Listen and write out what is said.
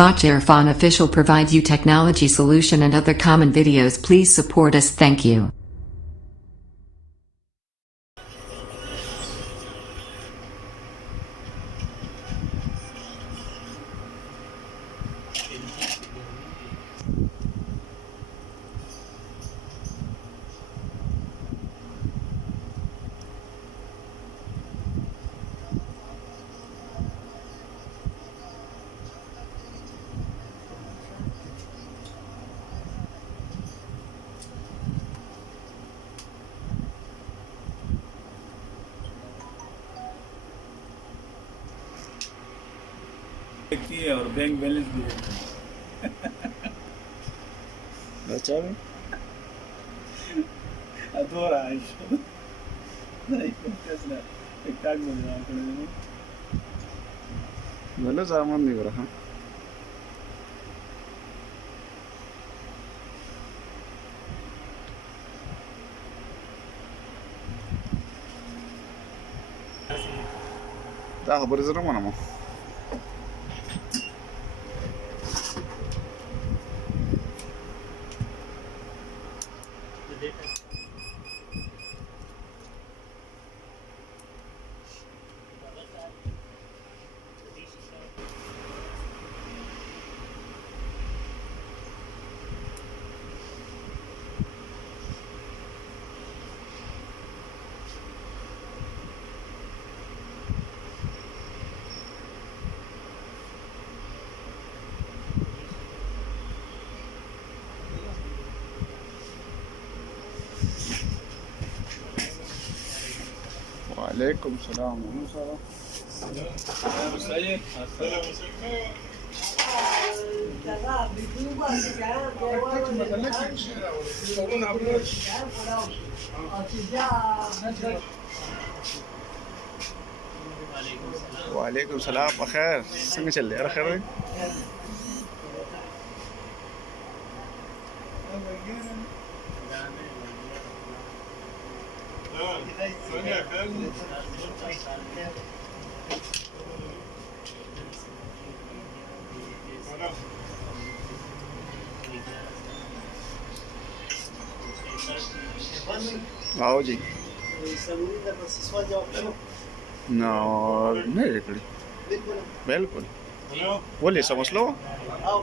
Bacha Irfan Official provides you technology solution and other common videos. Please support us. Thank you. है और bank balance भी है। बचा भी अधूरा है नहीं कैसे एक टाइम में ना करेंगे भले सामान नहीं रहा दा खबर जरा मना मो वालेकुम सलाम वालेकुम सलाम बखैर संग चल रहा खैर आओ जी No, नहीं रिकड़ी बिल्कुल बोलिए समझ लो आओ